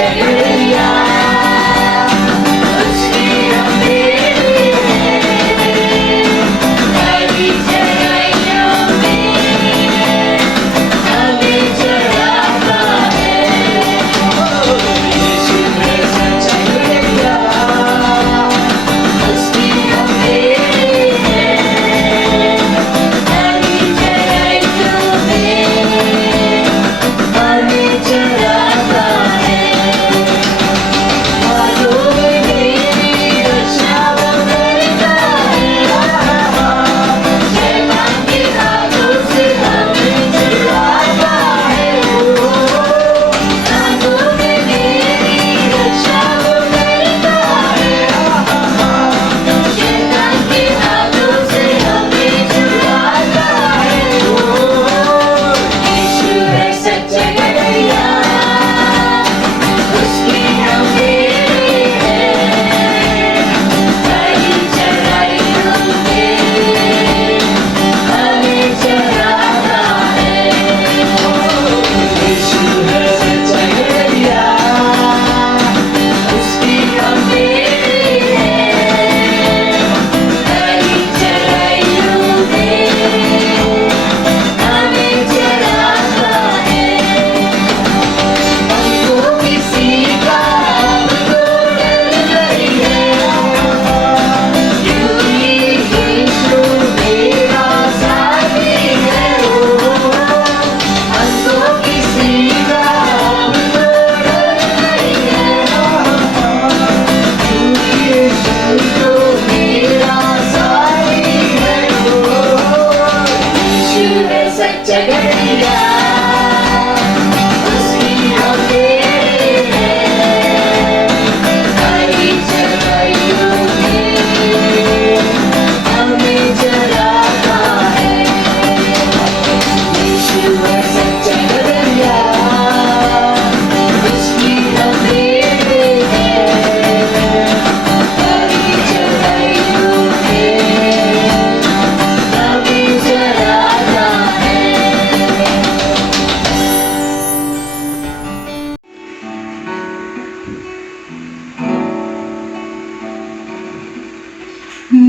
सच्चाइया उसकी हमें हरी चढ़ाइयों में हमें चढ़ाता है। यीशु है सच्चाइया उसकी हमें हरी चढ़ाइयों में हमें चढ़ाता है।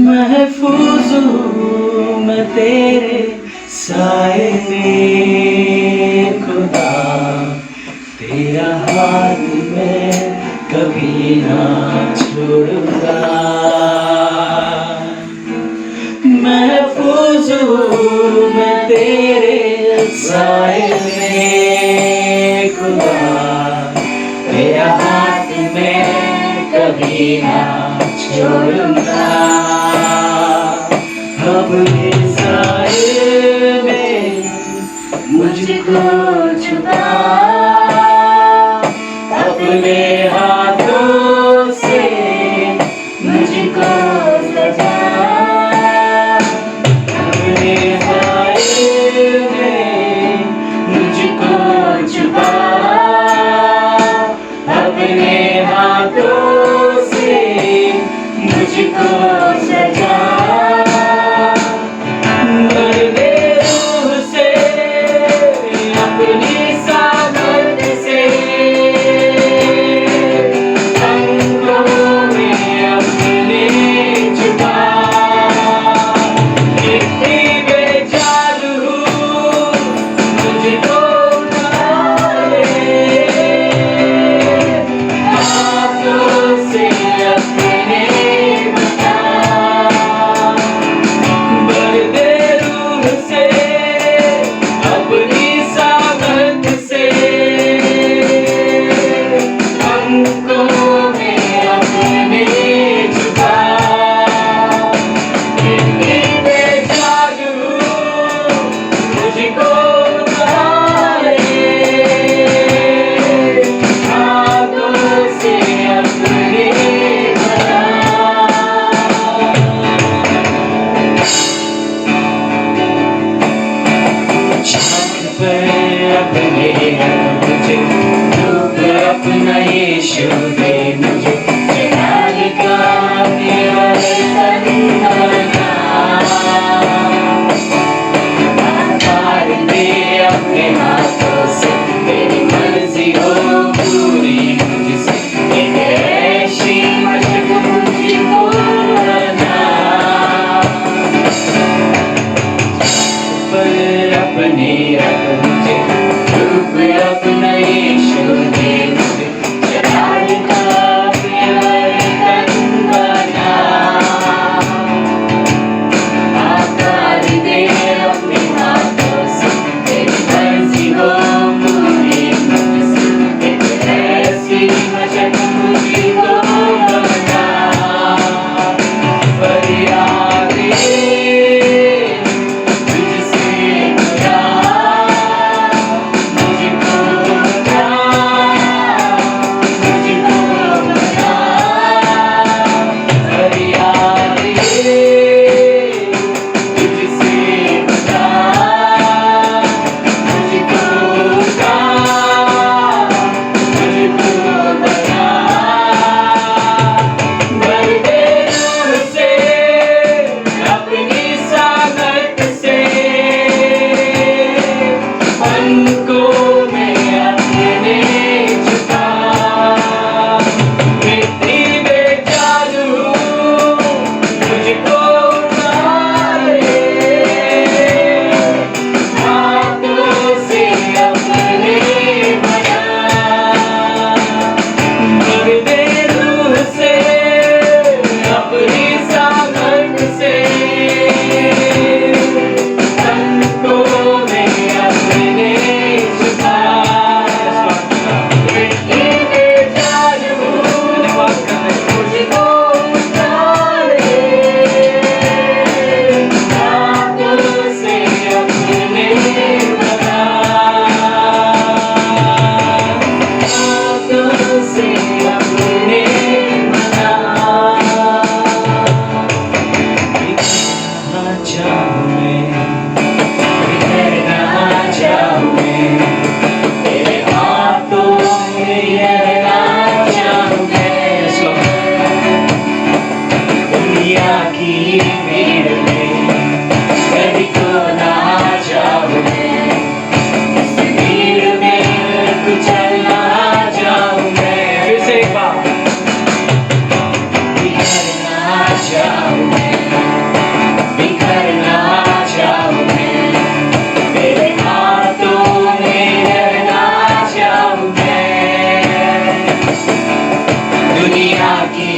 महफूज हूँ मैं तेरे साए में खुदा, तेरा हाथ मैं कभी ना छोड़ूंगा। महफूज हूँ मैं तेरे साए में खुदा, तेरा हाथ मैं कभी ना छोड़ूंगा। अपने साए में मुझको छुपा, अपने हाथों से मुझको सजा। अपने साए में मुझको छुपा, अपने हाथों से मुझको सजा। मरने रूह से अपनी सामर्थ से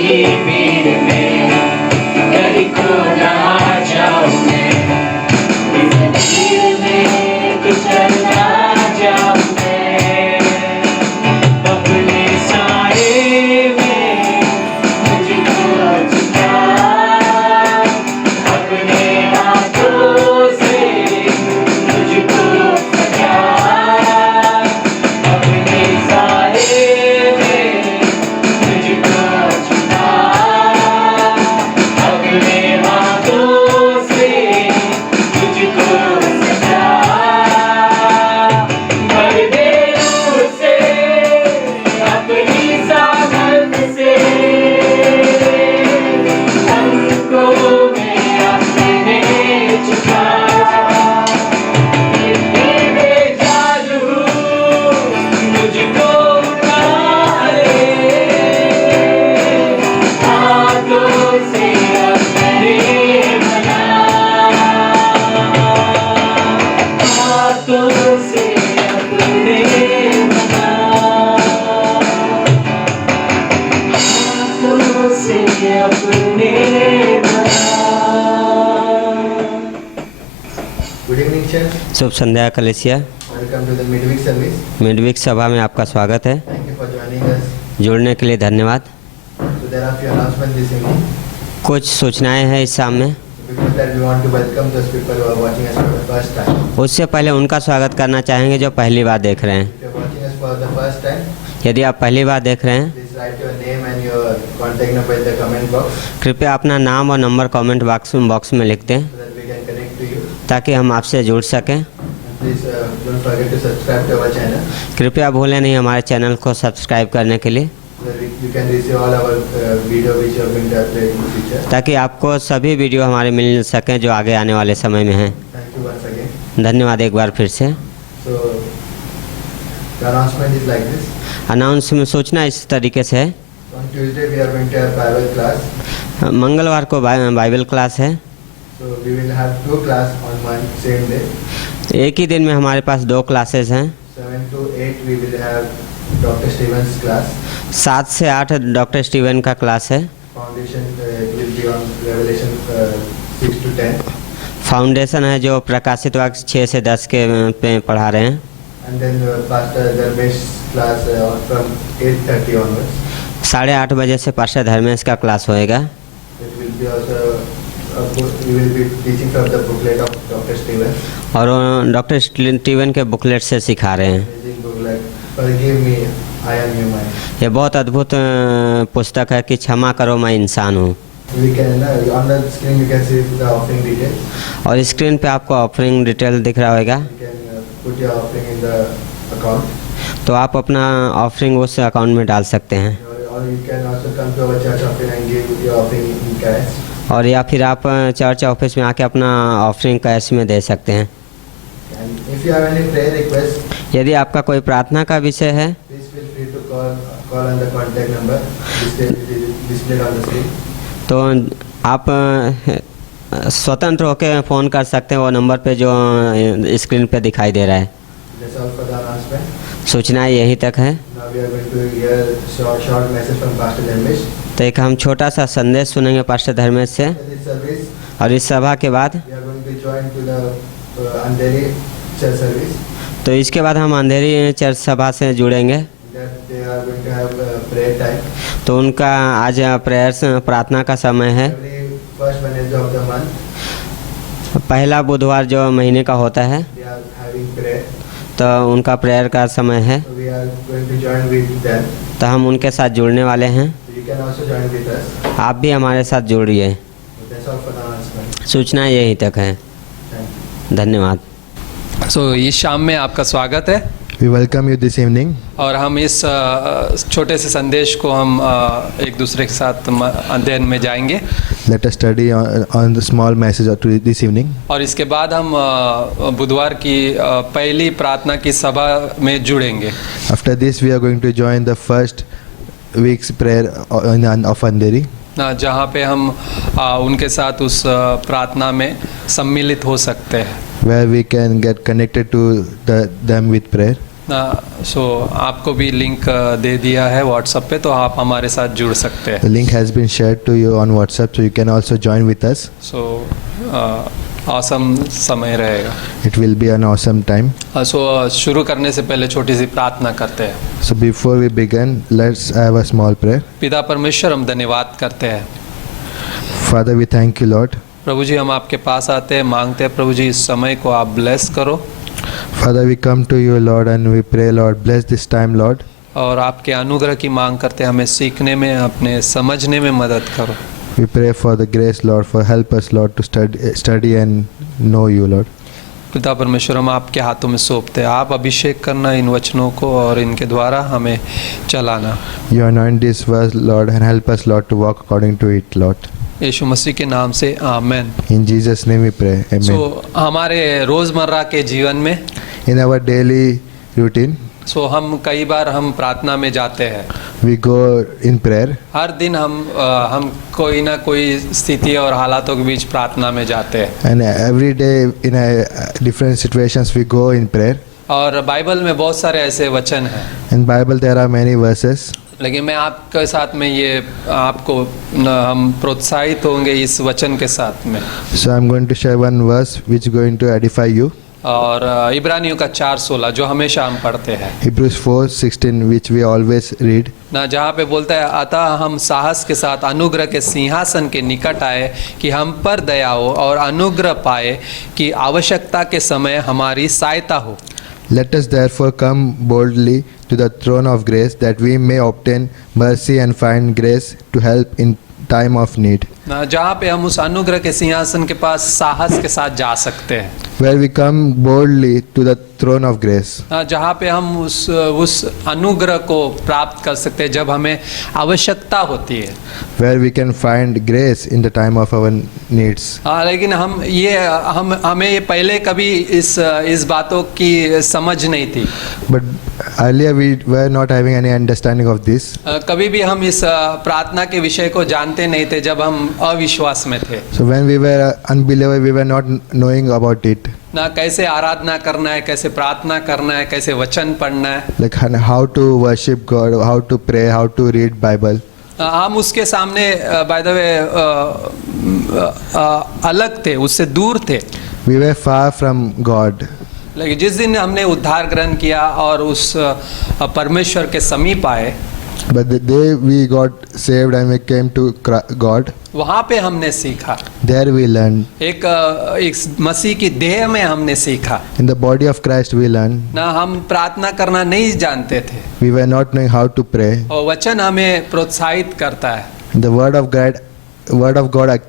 भीड़ में कहीं खो ना जाऊं मैं, इस भीड़ में कुचल ना जाऊं मैं, अपने साए में मुझको झुका, अपने हाथों से मुझको सजा, अपने साए में मुझको झुका, अपने हाथों से मुझको सजा, भर दे नूर से अपनी सामत से, हमको मैं अपने झुका, ये बेजादू मुझको उठा ले, हाथों से अपने बना, हाथों से अपने बना, हाथों से अपने बना। Good evening, church. शुभ संध्या कलेसिया। Welcome to the midweek service. Midweek सभा में आपका स्वागत है। Thank you for joining us. जुड़ने के लिए धन्यवाद। So there are few announcements this evening. कुछ सूचनाएं हैं इस शाम में। Before that, we want to welcome those people who are watching us for the first time. उससे पहले उनका स्वागत करना चाहेंगे जो पहली बार देख रहे हैं। If you are watching us for the first time, यदि आप पहली बार देख रहे हैं, please write your name and your contact number in the comment box कृपया अपना नाम और नंबर कमेंट बॉक्स में लिख दें so that we can connect to you. ताकि हम आपसे जुड़ सकें। And please don't forget to subscribe to our channel कृपया भूलें नहीं हमारे चैनल को सब्सक्राइब करने के लिए, so that you can receive all our video which are going to upload in the future. ताकि आपको सभी वीडियो हमारे मिल सकें जो आगे आने वाले समय में हैं। Thank you once again. धन्यवाद एक बार फिर से। So the announcement is like this. Announce में सूचना इस तरीके से है। On Tuesday, we are going to have Bible class. मंगलवार को बाइबल क्लास है। So we will have 2 class on one same day. एक ही दिन में हमारे पास 2 क्लासेस हैं। 7 to 8 we will have Dr. Stevens class. 7 से 8 डॉक्टर स्टीवन का क्लास है। Foundation will be on Revelation 6 to 10. Foundation है जो प्रकाशित वाक्य 6 से 10 के पे पढ़ा रहे हैं। And then Pastor Dharmesh class from 8:30 onwards. 8:30 बजे से पास्टर धर्मेश का क्लास होएगा। It will be also we will be teaching from the booklet of Dr. Stevens. और वो डॉक्टर स्टीवन के बुकलेट से सिखा रहे हैं। Amazing booklet. Forgive me, I am human. ये बहुत अद्भुत पुस्तक है कि क्षमा करो मैं इंसान हूँ। We can on the screen you can see the offering details. और स्क्रीन पे आपको ऑफरिंग डिटेल दिख रहा होगा। You can put your offering in the account. तो आप अपना ऑफरिंग उस अकाउंट में डाल सकते हैं। Or you can also come to our church offering and give your offering in cash. और या फिर आप चर्च ऑफिस में आके अपना ऑफरिंग कैश में दे सकते हैं। And if you have any prayer request, यदि आपका कोई प्रार्थना का विषय है please feel free to call on the contact number displayed on the screen. तो आप स्वतंत्र होकर फ़ोन कर सकते हैं वो नंबर पे जो स्क्रीन पे दिखाई दे रहा है। That's all for the announcement. सूचनाएं यहीं तक है। Now we are going to hear short message from Pastor Dharmesh. तो एक हम छोटा सा संदेश सुनेंगे पास्टर धर्मेश से। After this service, और इस सभा के बाद we are going to join to the Andheri church service. तो इसके बाद हम अंधेरी चर्च सभा से जुड़ेंगे। That they are going to have prayer time. तो उनका आज प्रेयर प्रार्थना का समय है। Every first Wednesday of the month, पहला बुधवार जो महीने का होता है they are having prayer. तो उनका प्रेयर का समय है। So we are going to join with them. तो हम उनके साथ जुड़ने वाले हैं। You can also join with us. आप भी हमारे साथ जुड़िए। So that's all for the announcement. सूचना यहीं तक है। Thank you. धन्यवाद। इस शाम में आपका स्वागत है We welcome you this evening. और हम इस छोटे से संदेश को हम एक दूसरे के साथ अध्ययन में जाएंगे Let us study on the small message to this evening. और इसके बाद हम बुधवार की पहली प्रार्थना की सभा में जुड़ेंगे। After this, we are going to join the first week's prayer of Andheri. जहाँ पे हम उनके साथ उस प्रार्थना में सम्मिलित हो सकते हैं। Where we can get connected to them with prayer. सो आपको भी लिंक दे दिया है व्हाट्सएप पे, तो आप हमारे साथ जुड़ सकते The हैं. link has been shared to you on WhatsApp, so you can also join with us. So awesome समय रहेगा. It will be an awesome time. सो शुरू करने से पहले छोटी सी प्रार्थना करते हैं. So before we begin, let's have a small prayer. पिता परमेश्वर, हम धन्यवाद करते हैं. Father, we thank you, Lord. प्रभु जी, हम आपके पास आते हैं, मांगते हैं प्रभु जी इस समय को आप ब्लेस करो. Father, we come to you, Lord, and we pray, Lord, bless this time, Lord. और आपके अनुग्रह की मांग करते हैं, हमें सीखने में, अपने समझने में मदद करो. We pray for the grace, Lord, for help us, Lord, to study and know you, Lord. पिता परमेश्वर, हम आपके हाथों में सौंपते हैं. आप अभिषेक करना इन वचनों को और इनके द्वारा हमें चलाना. You anoint this verse, Lord, and help us, Lord, to walk according to it, Lord. यीशु मसीह के नाम से आमेन. In Jesus' name we pray. Amen. सो हमारे रोज़मर्रा के जीवन में In our daily routine, हम कई बार हम प्रार्थना में जाते हैं. we go in prayer. हर दिन हम कोई ना कोई स्थिति और हालातों के बीच प्रार्थना में जाते हैं. And every day in different situations we go in prayer. और बाइबल में बहुत सारे ऐसे वचन हैं. In Bible there are many verses. लेकिन मैं आपके साथ में ये आपको हम प्रोत्साहित होंगे इस वचन के साथ में. So I'm going to share one verse which is going to edify you. और इब्रानियों का 4:16 जो हमेशा हम पढ़ते हैं Hebrews 4:16 which we always read. ना, जहाँ पे बोलता है, अतः हम साहस के साथ अनुग्रह के सिंहासन के निकट आए कि हम पर दया हो और अनुग्रह पाए कि आवश्यकता के समय हमारी सहायता हो. Let us therefore come boldly to the throne of grace that we may obtain mercy and find grace to help in time of need. ना, जहाँ पे हम उस अनुग्रह के सिंहासन के पास साहस के साथ जा सकते हैं. Where we come boldly to the throne of grace. ना, जहाँ पे हम उस अनुग्रह को प्राप्त कर सकते हैं जब हमें आवश्यकता होती है. Where we can find grace in the time of our needs. हाँ, लेकिन हमें ये पहले कभी इस बातों की समझ नहीं थी. But earlier we were not having any understanding of this. कभी भी हम इस प्रार्थना के विषय को जानते नहीं थे जब हम अविश्वास में थे. So when we were unbeliever, we were not knowing about it. ना, कैसे आराधना करना है, कैसे प्रार्थना करना है, कैसे वचन पढ़ना है. Like how to worship God, how to pray, how to read Bible. हम उसके सामने बाय द वे अलग थे, उससे दूर थे. We were far from God. लेकिन जिस दिन हमने उद्धार ग्रहण किया और उस परमेश्वर के समीप आए, But the day we got saved and we came to God, वहाँ पे हमने सीखा. there we learned. एक मसीह की देह में हमने सीखा. In the body of Christ we learned. ना, हम प्रार्थना करना नहीं जानते थे We were not knowing how to pray. और वचन हमें प्रोत्साहित करता है. The word of God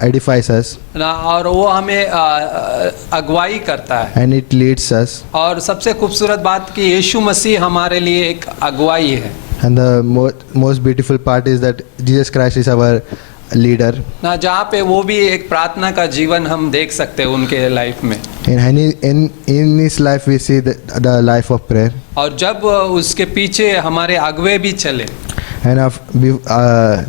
edifies us ना, और वो हमें अगुवाई करता है. and it leads us. और सबसे खूबसूरत बात कि यीशु मसीह हमारे लिए एक अगुवाई है. And the most beautiful part is that Jesus Christ is our leader. ना, जहाँ पे वो भी एक प्रार्थना का जीवन हम देख सकते हैं उनके लाइफ में. In his life we see the life of prayer. और जब उसके पीछे हमारे अगुवे भी चले, And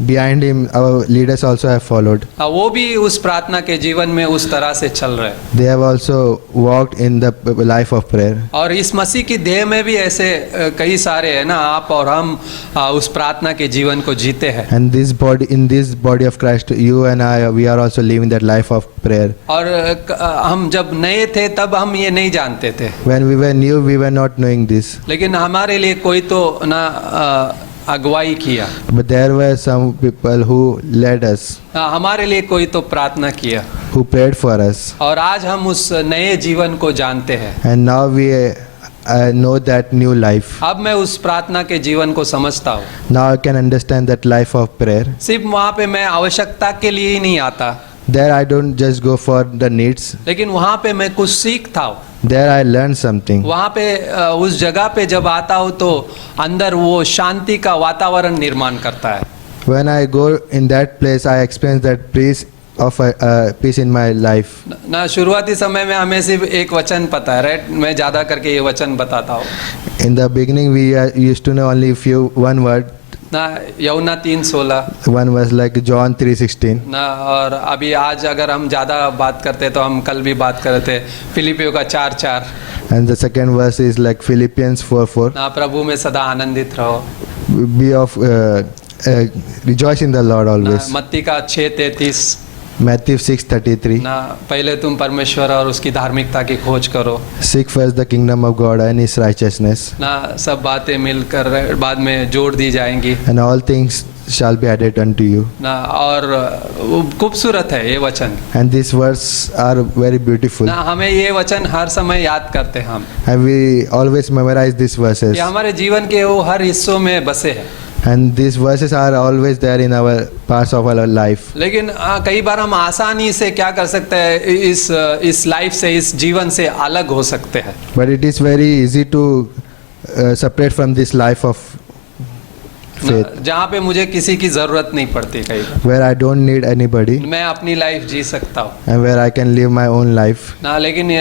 behind him our leaders also have followed. वो भी उस प्रार्थना के जीवन में उस तरह से चल रहे हैं. They have also walked in the life of prayer. और इस मसीह की देह में भी ऐसे कई सारे हैं ना, आप और हम उस प्रार्थना के जीवन को जीते हैं. And in this body of Christ, you and I, we are also living that life of prayer. और हम जब नए थे तब हम ये नहीं जानते थे. When we were new, we were not knowing this. लेकिन हमारे लिए कोई तो ना अगुवाई किया. But there were some people who led us, हमारे लिए कोई तो प्रार्थना किया. who prayed for us. और आज हम उस नए जीवन को जानते हैं. And now we know that new life. अब मैं उस प्रार्थना के जीवन को समझता हूँ. Now I can understand that life of prayer. सिर्फ वहाँ पे मैं आवश्यकता के लिए ही नहीं आता, There I don't just go for the needs. लेकिन वहाँ पे मैं कुछ सीखता हूँ. There I learn something. वहाँ पे उस जगह पे जब आता हूँ तो अंदर वो शांति का वातावरण निर्माण करता है. When I go in that place, I experience that peace in my life. ना, शुरुआती समय में हमें सिर्फ एक वचन पता है, राइट. मैं ज़्यादा करके ये वचन बताता हूँ. In the beginning, we used to know only one word. ना, यूहन्ना 3:16. One was like John 3:16. ना, और अभी आज अगर हम ज़्यादा बात करते तो हम कल भी बात कर रहे थे फिलिपियों का 4:4. And the second verse is like Philippians 4:4. ना प्रभु में सदा आनंदित रहो। Rejoice in the Lord ना always. मत्ती का 6:33 Matthew 6:33. ना पहले तुम परमेश्वर और उसकी धार्मिकता की खोज करो, Seek first the kingdom of God and His righteousness, ना सब बातें मिलकर बाद में जोड़ दी जाएंगी and all things shall be added unto you. ना। और वो खूबसूरत है ये वचन And these verses are very beautiful. ना, हमें ये वचन हर समय याद करते हैं हम, And we always memorize these verses. ये हमारे जीवन के वो हर हिस्सों में बसे हैं। And these verses are always there in our parts of our life. लेकिन कई बार हम आसानी से क्या कर सकते हैं, इस लाइफ से, इस जीवन से अलग हो सकते हैं। But it is very easy to separate from this life of faith, जहाँ पे मुझे किसी की जरूरत नहीं पड़ती, कई बार where I don't need anybody मैं अपनी लाइफ जी सकता हूँ and where I can live my own life. ना। लेकिन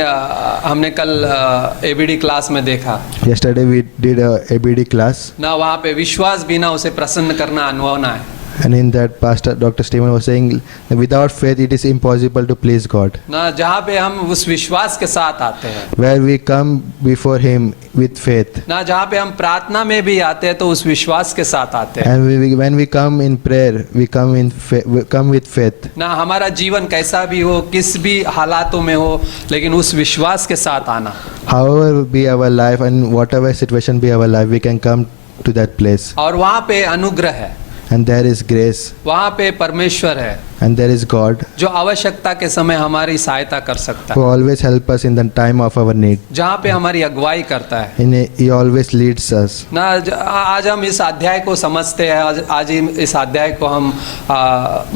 हमने कल एबीडी क्लास में देखा Yesterday we did a ABD class, ना, वहाँ पे विश्वास बिना उसे प्रसन्न करना अनुभव ना है and in that Pastor Dr. Stephen was saying that without faith it is impossible to please God. ना, जहाँ पे हम उस विश्वास के साथ आते हैं Where we come before Him with faith, ना, जहाँ पे हम प्रार्थना में भी आते हैं तो उस विश्वास के साथ आते हैं and when we come in prayer, we come with faith. ना। हमारा जीवन कैसा भी हो, किस भी हालातों में हो, लेकिन उस विश्वास के साथ आना। However be our life and whatever situation be our life, we can come to that place. और वहाँ पे अनुग्रह है, And there is grace, वहाँ पे परमेश्वर है and there is God जो आवश्यकता के समय हमारी सहायता कर सकता who है, always help us in the time of our need. जहाँ पे हमारी अगुवाई करता है He always leads us. ना। आज हम इस अध्याय को समझते हैं, आज इस अध्याय को हम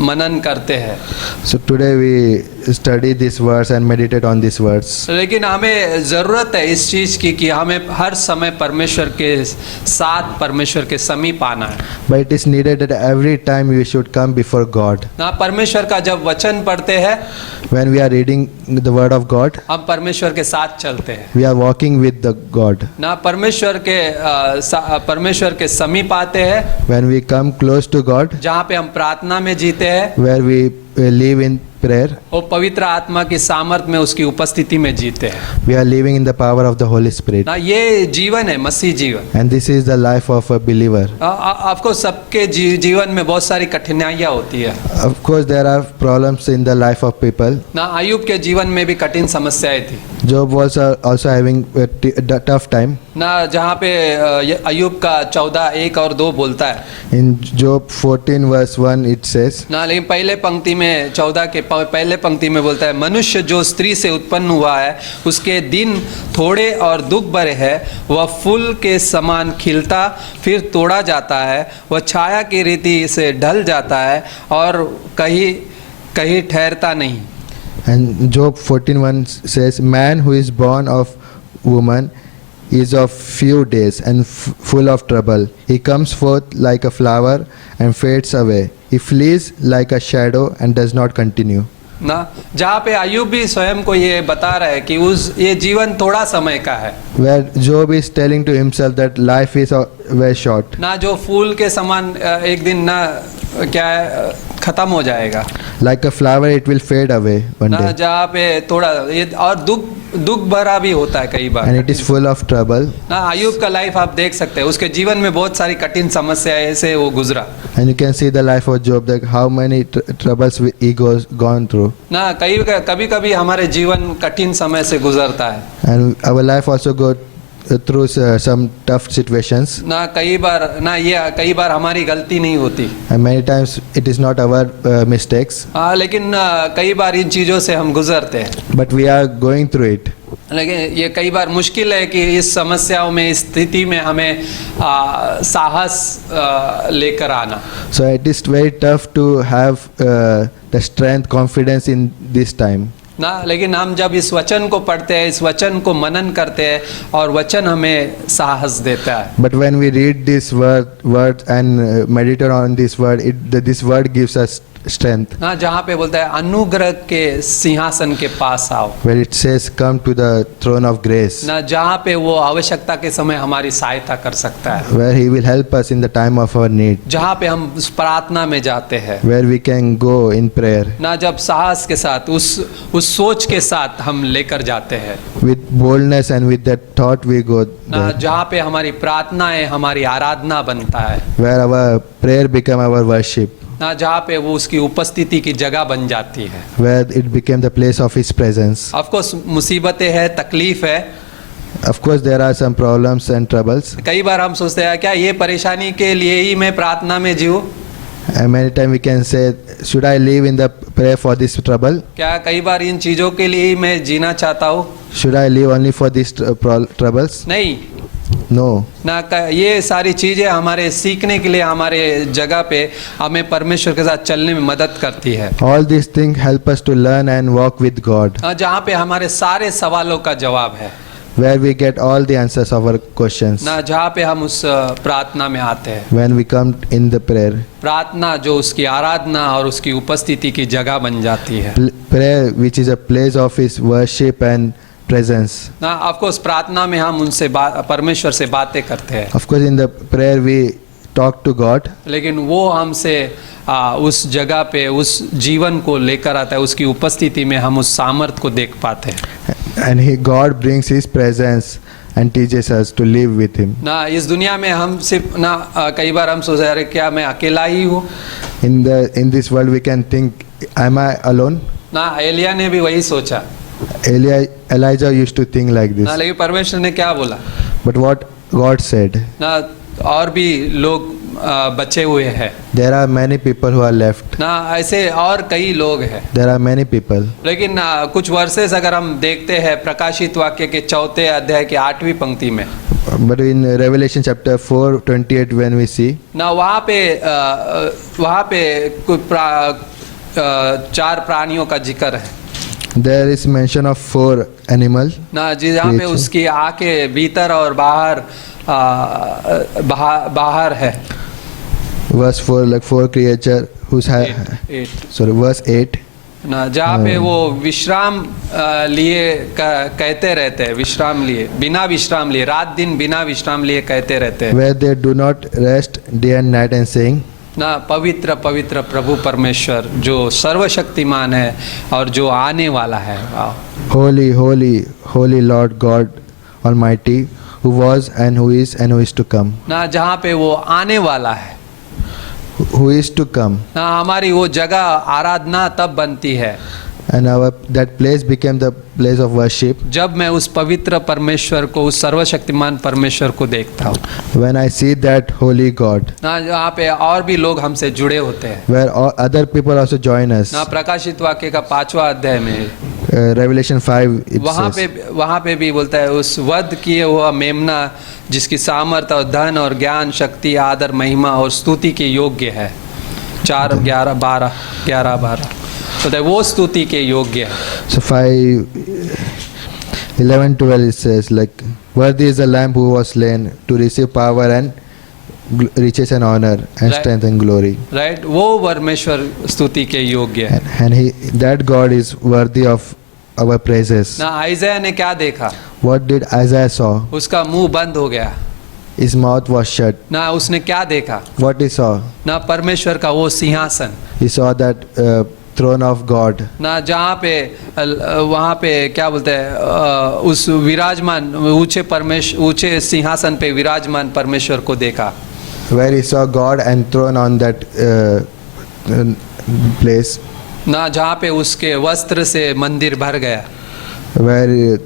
मनन करते हैं, So today we study this verse and meditate on this verse. लेकिन हमें ज़रूरत है इस चीज़ की कि हमें हर समय परमेश्वर के साथ, परमेश्वर के समीप आना है But it is needed that every time we should come before God. ना। परमेश्वर का जब वचन पढ़ते हैं When we are reading the word of God, हम परमेश्वर के साथ चलते हैं we are walking with the God. ना। परमेश्वर के समीप आते हैं, When we come close to God, जहाँ पे हम प्रार्थना में जीते हैं, where we live in prayer, और पवित्र आत्मा की सामर्थ में उसकी उपस्थिति में जीते हैं we are living in the power of the Holy Spirit. ना। ये जीवन है मसीह जीवन। And this is the life of a believer. आपको सबके जीवन में बहुत सारी कठिनाइयाँ होती है Of course, there are problems in the life of people. ना। अय्यूब के जीवन में भी कठिन समस्याएं थी Job was also having a tough time. ना, जहाँ पे अय्यूब का 14:1 और 2 बोलता है In Job 14 verse 1 it says, ना। लेकिन पहले पंक्ति में 14 के पहले पंक्ति में बोलता है, मनुष्य जो स्त्री से उत्पन्न हुआ है उसके दिन थोड़े और दुख भरे है, वह फूल के समान खिलता फिर तोड़ा जाता है, वह छाया की रीति से ढल जाता है और कहीं कहीं ठहरता नहीं। and Job 14:1 says, man who is born of woman is of few days and full of trouble. He comes forth like a flower and fades away. He flees like a shadow and does not continue. ना, जहाँ पे अय्यूब भी स्वयं को ये बता रहा है कि ये जीवन थोड़ा समय का है Where Job is telling to himself that life is very short. ना, जो फूल के समान एक दिन ना क्या है, खत्म हो जाएगा Like a flower it will fade away one ना। day. जहाँ पे थोड़ा ये और दुख भरा भी होता है कई बार And it is full of trouble. ना। अय्यूब का लाइफ आप देख सकते हैं, उसके जीवन में बहुत सारी कठिन समस्याएं से वो गुजरा And you can see the life of Job, that how many troubles he gone through. ना। कभी कभी हमारे जीवन कठिन समय से गुजरता है And our life also go through some tough situations. ना। कई बार हमारी गलती नहीं होती And many times it is not our mistakes, हाँ, लेकिन कई बार इन चीज़ों से हम गुजरते हैं। but we are going through it. लेकिन ये कई बार मुश्किल है कि इस समस्याओं में, इस स्थिति में हमें साहस लेकर आना So it is very tough to have the strength, confidence in this time. ना। लेकिन हम जब इस वचन को पढ़ते हैं, इस वचन को मनन करते हैं और वचन हमें साहस देता है But when we read this word and meditate on this word, this word gives us strength, ना जहाँ पे बोलता है अनुग्रह के सिंहासन के पास आओ, where it says, come to the throne of grace, ना जहाँ पे वो आवश्यकता के समय हमारी सहायता कर सकता है, where He will help us in the time of our need, जहाँ पे हम उस प्रार्थना में जाते हैं, where we can go in prayer ना जब साहस के साथ उस सोच के साथ हम लेकर जाते हैं, with boldness and with that thought we go ना there, जहाँ पे हमारी प्रार्थनाएं हमारी आराधना बनता है, where our prayer become our worship, ना जहाँ पे वो उसकी उपस्थिति की जगह बन जाती है। where it became the place of His presence. Of course मुसीबतें हैं, तकलीफ है, Of course, there are some problems and troubles, कई बार हम सोचते हैं क्या ये परेशानी के लिए ही मैं प्रार्थना में जीऊँ, and many times we can say, should I live in the prayer for this trouble? क्या कई बार इन चीज़ों के लिए ही मैं जीना चाहता हूँ? Should I live only for these troubles? नहीं No. ना, ये सारी चीज़ें हमारे सीखने के लिए हमारे जगह पे हमें परमेश्वर के साथ चलने में मदद करती है, All these things help us to learn and walk with God, जहाँ पे हमारे सारे सवालों का जवाब है, where we get all the answers of our questions. ना जहाँ पे हम उस प्रार्थना में आते हैं, When we come in the prayer, प्रार्थना जो उसकी आराधना और उसकी उपस्थिति की जगह बन जाती है, prayer which is a place of His worship and presence. ना ऑफ कोर्स प्रार्थना में हम उनसे परमेश्वर से बातें करते हैं, Of course, in the prayer we talk to God, लेकिन वो हमसे उस जगह पे उस जीवन को लेकर आता है, उसकी उपस्थिति में हम उस सामर्थ को देख पाते हैं। and God brings His presence and teaches us to live with Him. ना इस दुनिया में हम सिर्फ ना कई बार हम सोचते हैं अरे क्या मैं अकेला ही हूँ, In this world we can think, am I alone? ना एलिया ने भी वही सोचा, Elijah used to think like ना this. लेकिन परमेश्वर ने क्या बोला, But what God said, ना और भी लोग बचे हुए हैं, there are many people who are left. ना ऐसे और कई लोग हैं, There are many people. लेकिन कुछ वर्सेस अगर हम देखते हैं प्रकाशित वाक्य के 4 अध्याय की 8वीं पंक्ति में, But in Revelation chapter 4:28, when we see, ना वहाँ पे कुछ 4 प्राणियों का जिक्र है, there is mention of 4 animals. ना जहाँ पे creature. उसकी आंखें भीतर और बाहर है, Verse 4, like 4 creature whose verse 8, ना जहाँ पे वो विश्राम लिए कहते रहते हैं, विश्राम लिए, बिना विश्राम लिए, रात दिन बिना विश्राम लिए कहते रहते हैं, where they do not rest day and night, and saying, ना पवित्र पवित्र प्रभु परमेश्वर जो सर्वशक्तिमान है और जो आने वाला है। वाह, Holy, holy, holy Lord God Almighty, who was and who is to come. ना जहाँ पे वो आने वाला है, Who is to come. ना हमारी वो जगह आराधना तब बनती है And that place became the place of worship जब मैं उस पवित्र परमेश्वर को, उस सर्वशक्तिमान परमेश्वर को देखता हूँ, when I see that holy God, ना जहाँ पे और भी लोग हमसे जुड़े होते हैं, where all other people also join us. ना प्रकाशित वाक्य का 5वां अध्याय में Revelation 5, it says, वहाँ पे भी बोलता है उस वध किए हुआ मेमना जिसकी सामर्थ और धन और ज्ञान शक्ति आदर महिमा और स्तुति के योग्य है, 4 11 12 तो वो स्तुति के योग्य है। So 5, 11, 12 it says, like, worthy is the Lamb who was slain to receive power and riches and honor and Right. strength and glory. Right, वो परमेश्वर स्तुति के योग्य है। And that God is worthy of our praises. ना आइज़ाया ने क्या देखा, What did Isaiah saw? उसका मुंह बंद हो गया, His mouth was shut. ना उसने क्या देखा, What he saw? ना परमेश्वर का वो सिंहासन, He saw that throne of God. ना जहाँ पे वहाँ पे क्या बोलते हैं उस विराजमान ऊंचे सिंहासन पे विराजमान परमेश्वर को देखा, Where he saw God and throne on that place. ना जहाँ पे उसके वस्त्र से मंदिर भर गया, Where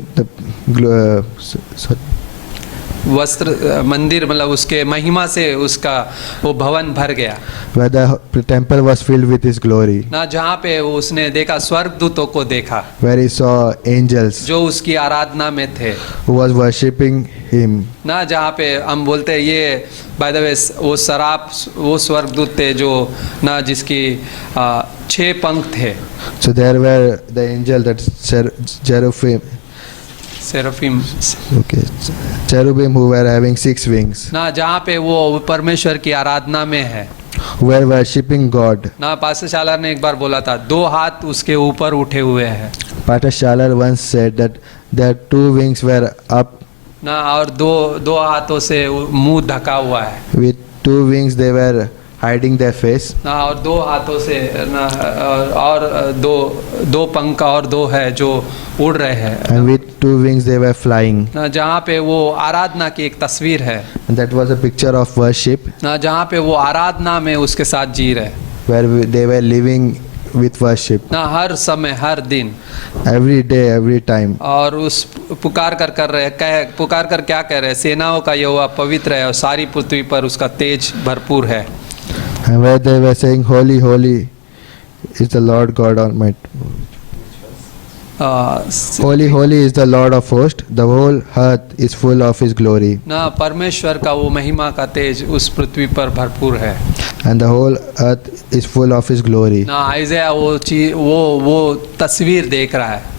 वस्त्र मंदिर मतलब उसके महिमा से उसका वो भवन भर गया, where the temple was filled with His glory. ना जहाँ पे उसने देखा स्वर्गदूतों को देखा Where he saw angels जो उसकी आराधना में थे, who was worshipping Him. ना जहाँ पे हम बोलते हैं ये बाय द वे वो स्वर्गदूत थे जो ना जिसकी 6 पंख थे, So there were the angel that cherubim who were having 6 wings, ना जहाँ पे वो परमेश्वर की आराधना में है, were worshipping God. ना पास्टर शाला ने एक बार बोला था 2 हाथ उसके ऊपर उठे हुए हैं Pastor Shalar once said that their 2 wings were up. ना, और दो हाथों से मुंह ढका हुआ है With 2 wings they were hiding their face. ना, और 2 हाथों से ना, और दो पंख और 2 है जो उड़ रहे हैं And with 2 wings they were flying. ना, जहाँ पे वो आराधना की एक तस्वीर है And that was a picture of worship ना, जहाँ पे वो आराधना में उसके साथ जी रहे where they were living with worship. ना, हर समय हर दिन Every day, every time. और उस पुकार कर रहे पुकार कर क्या कह रहे हैं, सेनाओं का यहोवा पवित्र है और सारी पृथ्वी पर उसका तेज भरपूर है And where they were saying, Holy, holy is the Lord God Almighty. Holy, holy is the Lord of hosts. The whole earth is full of His glory. ना, परमेश्वर का वो महिमा का तेज उस पृथ्वी पर भरपूर है And the whole earth is full of His glory. ना, आइज़ाया वो तस्वीर देख रहा है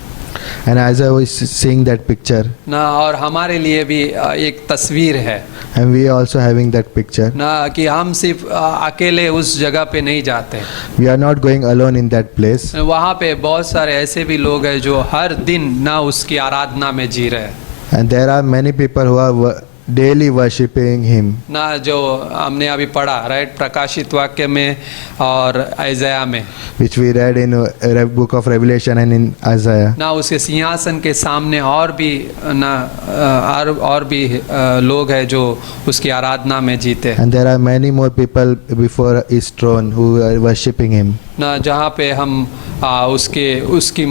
And Isaiah was seeing that picture. ना, और हमारे लिए भी एक तस्वीर है And we are also having that picture. ना, कि हम सिर्फ अकेले उस जगह पे नहीं जाते We are not going alone in that place. वहाँ पे बहुत सारे ऐसे भी लोग हैं जो हर दिन ना उसकी आराधना में जी रहे हैं And there are many people who are daily worshipping Him. ना, जो हमने अभी पढ़ा राइट प्रकाशित वाक्य में और आइज़ाया में Which we read in book of Revelation and in Isaiah. ना, उसके सिंहासन के सामने और भी ना और भी लोग हैं जो उसकी आराधना में जीते And there are many more people before His throne who are worshipping Him. ना, जहाँ पे हम उसकी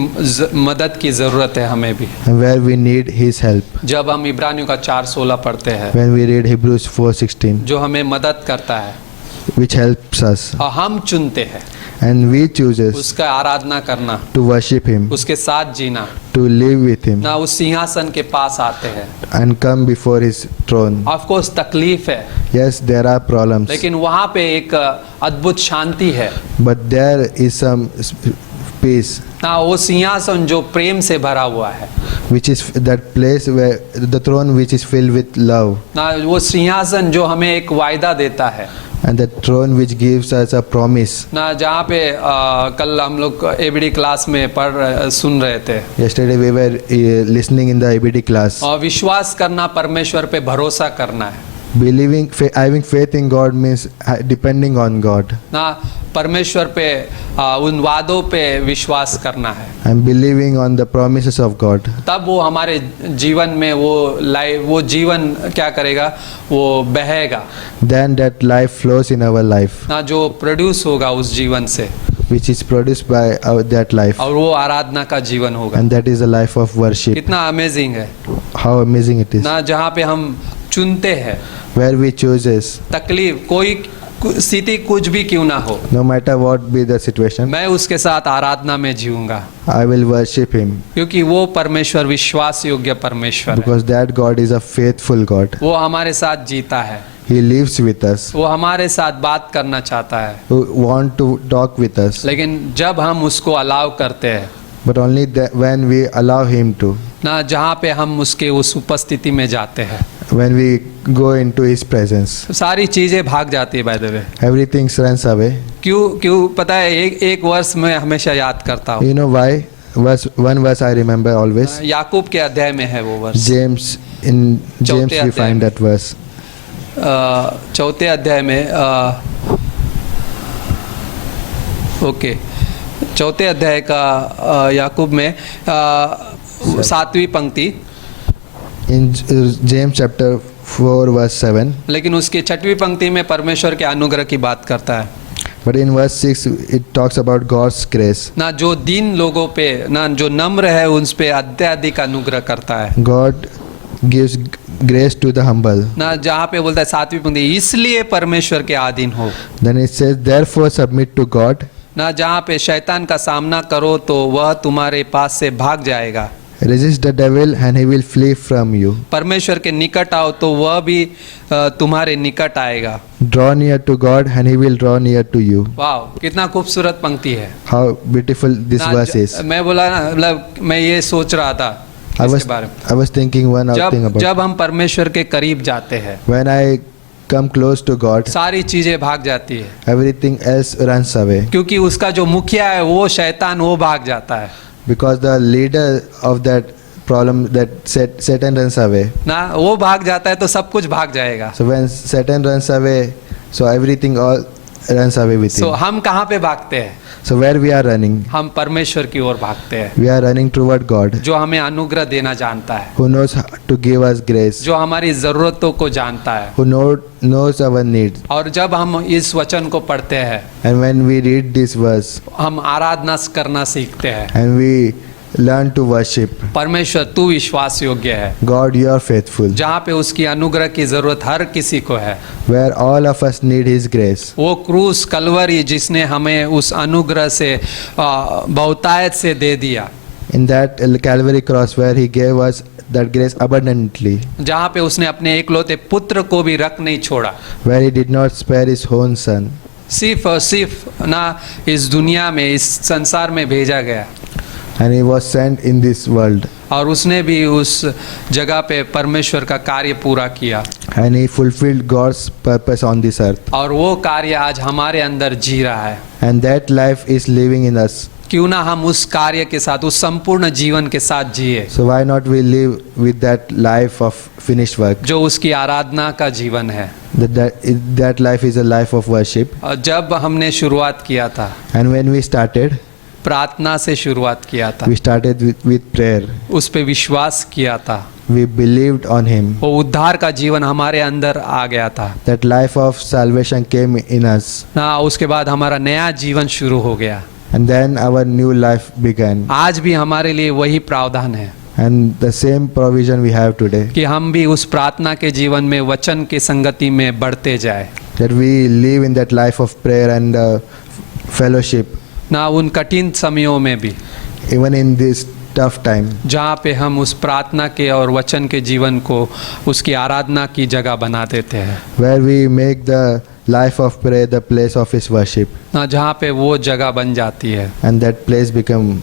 मदद की ज़रूरत है हमें भी And where we need His help. जब हम इब्रानियों का 4:16 पढ़ते हैं When we read Hebrews 4:16, जो हमें मदद करता है which helps us. और हम चुनते हैं And we chooses उसका आराधना करना to worship Him, उसके साथ जीना to live with Him, ना, उस सिंहासन के पास आते हैं and come before His throne. Of course तकलीफ है Yes, there are problems. लेकिन वहाँ पे एक अद्भुत शांति है But there is some peace, ना, वो सिंहासन जो प्रेम से भरा हुआ है which is that place where the throne which is filled with love, ना, वो सिंहासन जो हमें एक वायदा देता है and the throne which gives us a promise. ना, जहाँ पे कल हम लोग एबीडी क्लास में सुन रहे थे Yesterday we were listening in the ABD class. और विश्वास करना परमेश्वर पे भरोसा करना है Believing, having faith in God means depending on God, ना, परमेश्वर पे उन वादों पे विश्वास करना है and believing on the promises of God. तब वो हमारे जीवन में वो जीवन क्या करेगा, वो बहेगा Then that life flows in our life, ना, जो प्रोड्यूस होगा उस जीवन से which is produced by that life, और वो आराधना का जीवन होगा and that is the life of worship. कितना अमेजिंग है How amazing it is. ना, जहाँ पे हम चुनते हैं Where we chooses, तकलीफ कोई स्थिति कुछ भी क्यों ना हो, no matter what be the situation, मैं उसके साथ आराधना में जीऊंगा I will worship Him, क्योंकि वो परमेश्वर विश्वास योग्य परमेश्वर है। because that God is a faithful God. वो हमारे साथ जीता है, He lives with us, वो हमारे साथ बात करना चाहता है, who want to talk with us, लेकिन जब हम उसको अलाउ करते हैं but only when we allow Him to, ना, जहाँ पे हम उसके उस उपस्थिति में जाते हैं when we go into His presence, तो सारी चीज़ें भाग जाती है। By the way everything runs away. क्यों पता है, एक वर्ष में हमेशा याद करता हूँ, You know why? One verse I remember always. याकूब के अध्याय में है वो वर्ष, James, in James we find that verse. 4 अध्याय में ओके 4 अध्याय का याकूब में 7वीं पंक्ति, In James chapter 4 verse 7. लेकिन उसकी 6वीं पंक्ति में परमेश्वर के अनुग्रह की बात करता है But in verse 6 it talks about God's grace. ना, जो दीन लोगों पे ना, जो नम्र है उन पे अत्यधिक अनुग्रह करता है God gives grace to the humble. ना, जहाँ पे बोलता है 7वीं पंक्ति, इसलिए परमेश्वर के अधीन हो Then it says, therefore submit to God. ना, जहाँ पे शैतान का सामना करो तो वह तुम्हारे पास से भाग जाएगा, Resist the devil and he will flee from you. परमेश्वर के निकट आओ तो वह भी तुम्हारे निकट आएगा। Draw near to God and he will draw near to you. वाह, कितना खूबसूरत पंक्ति है How beautiful this ना, verse is. मैं बोला ना, मतलब मैं ये सोच रहा था इसके बारे में, I was thinking one thing about जब हम परमेश्वर के करीब जाते हैं when I come close to God, सारी चीजें भाग जाती है, everything else runs away. क्योंकि उसका जो मुखिया है वो शैतान, वो भाग जाता है Because the leader of that problem, that Satan runs away. ना, वो भाग जाता है तो सब कुछ भाग जाएगा. So when Satan runs away, so everything all runs away with So him. हम कहाँ पे भागते हैं? So where we are running? हम परमेश्वर की ओर भागते हैं, We are running toward God, जो हमें अनुग्रह देना जानता है, who knows how to give us grace, जो हमारी जरूरतों को जानता है. who knows our needs. और जब हम इस वचन को पढ़ते हैं, And when we read this verse हम आराधना करना सीखते हैं. and we learn to worship परमेश्वर तू विश्वास योग्य है, God, you are faithful. जहाँ पे उसकी अनुग्रह की जरूरत हर किसी को है. Where all of us need His grace. वो क्रूस कलवरी जिसने हमें उस अनुग्रह से बहुतायत से दे दिया, In that Calvary cross where He gave us that grace abundantly, जहाँ पे उसने अपने एकलौते पुत्र को भी रख नहीं छोड़ा, where He did not spare His own Son, सिर्फ और सिर्फ ना इस दुनिया में, इस संसार में भेजा गया, and He was sent in this world, और उसने भी उस जगह पे परमेश्वर का कार्य पूरा किया, and He fulfilled God's purpose on this earth. और वो कार्य आज हमारे अंदर जी रहा है. And that life is living in us. क्यों ना हम उस कार्य के साथ, उस संपूर्ण जीवन के साथ जिए, So why not we live with that life of finished work? जो उसकी आराधना का जीवन है. That life is a life of worship. और जब हमने शुरुआत किया था, And when we started, प्रार्थना से शुरुआत किया था, we started with prayer. उस पे विश्वास किया था, We believed on Him. वो उद्धार का जीवन हमारे अंदर आ गया था That life of salvation came in us. ना. उसके बाद हमारा नया जीवन शुरू हो गया. And then our new life began. आज भी हमारे लिए वही प्रावधान है And the same provision we have today. कि हम भी उस प्रार्थना के जीवन में, वचन की संगति में बढ़ते जाए That we live in that life of prayer and fellowship. ना. उन कठिन समयों में भी, Even in this tough time. जहाँ पे हम उस प्रार्थना के और वचन के जीवन को उसकी आराधना की जगह बना देते हैं Where we make the life of prayer the place of His worship. ना, जहाँ पे वो जगह बन जाती है And that place become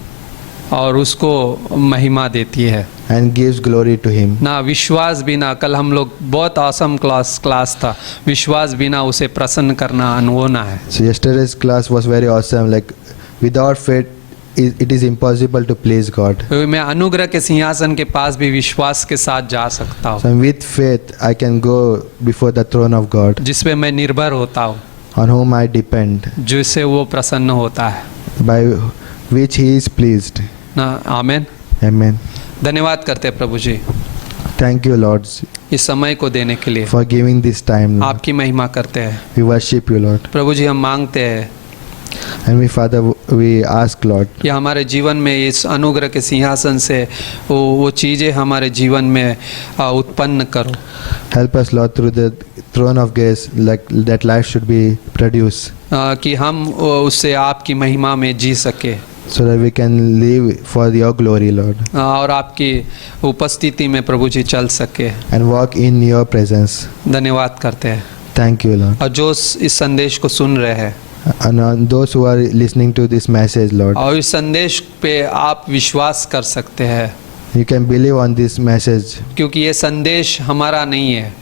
और उसको महिमा देती है and gives glory to Him. ना. विश्वास बिना, कल हम लोग बहुत awesome क्लास था, विश्वास बिना उसे प्रसन्न करना अनहोना है. So yesterday's class was very awesome. Like without faith, it is impossible to please God. मैं अनुग्रह के सिंहासन के पास भी विश्वास के साथ जा सकता हूँ, So with faith, I can go before the throne of God, जिस पे मैं निर्भर होता हूँ, on whom I depend, जिससे वो प्रसन्न होता है by which He is pleased. ना. आमेन. Amen. धन्यवाद करते हैं प्रभु जी Thank you, Lord, इस समय को देने के लिए. for giving this time. Lord. आपकी महिमा करते हैं We worship you, Lord. प्रभु जी. हम मांगते हैं And we, Father, we ask, Lord, कि हमारे जीवन में इस अनुग्रह के सिंहासन से वो चीज़ें हमारे जीवन में उत्पन्न करो. help us, Lord, through the throne of grace, like that life should be produced, कि हम उससे आपकी महिमा में जी सके so that we can live for your glory, Lord, और आपकी उपस्थिति में प्रभु जी चल सके. and walk in your presence. धन्यवाद करते हैं. Thank you, Lord. और जो इस संदेश को सुन रहे हैं And on those who are listening to this message, Lord, और इस संदेश पे आप विश्वास कर सकते हैं, you can believe on this message, क्योंकि ये संदेश हमारा नहीं है,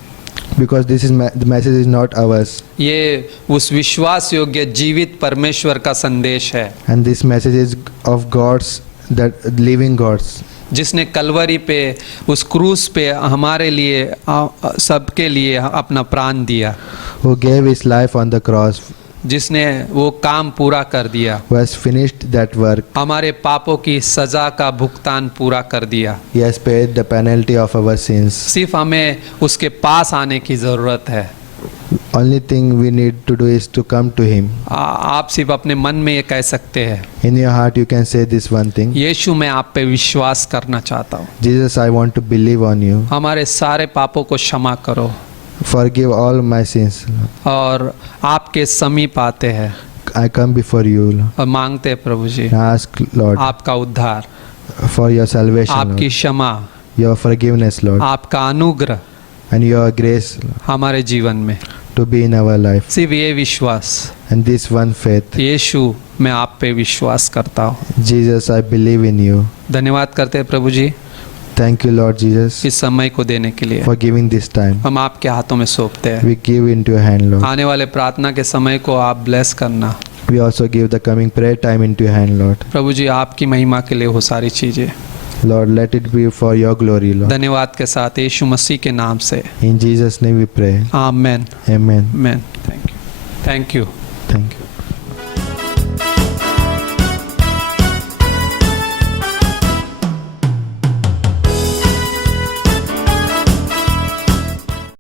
because this is the message is not ours, ये उस विश्वास योग्य जीवित परमेश्वर का संदेश है, and this message is of God's, that living God's, जिसने कलवरी पे, उस क्रूस पे हमारे लिए, सबके लिए अपना प्राण दिया, who gave His life on the cross, जिसने वो काम पूरा कर दिया, who has finished that work. हमारे पापों की सजा का भुगतान पूरा कर दिया. He has paid the penalty of our sins. सिर्फ हमें उसके पास आने की ज़रूरत है. Only thing we need to do is to come to Him. आप सिर्फ अपने मन में ये कह सकते हैं, In your heart you can say this one thing, यीशु मैं आप पे विश्वास करना चाहता हूँ, Jesus, I want to believe on you. हमारे सारे पापों को क्षमा करो, Forgive all my sins. और आपके समीप आते हैं I come before you, Lord. और मांगते हैं प्रभु जी I ask, Lord, आपका उद्धार, for your salvation, आपकी Lord, क्षमा, your forgiveness, Lord, आपका अनुग्रह and your grace, Lord, हमारे जीवन में. to be in our life. सिर्फ ये विश्वास, And this one faith, यीशु मैं आप पे विश्वास करता हूँ. Jesus, I believe in you. धन्यवाद करते हैं प्रभु जी. Thank you, Lord Jesus, इस समय को देने के लिए for giving this time. हम आपके हाथों में सौंपते हैं। We give into your hand, Lord. आने वाले प्रार्थना के समय को आप ब्लेस करना। We also give the coming prayer time into your hand, Lord. प्रभु जी आपकी महिमा के लिए हो सारी चीजें। Lord, let it be for your glory, Lord. धन्यवाद के साथ यीशु मसीह के नाम से In Jesus' name we pray. Amen Amen. Amen. Thank you. Thank you.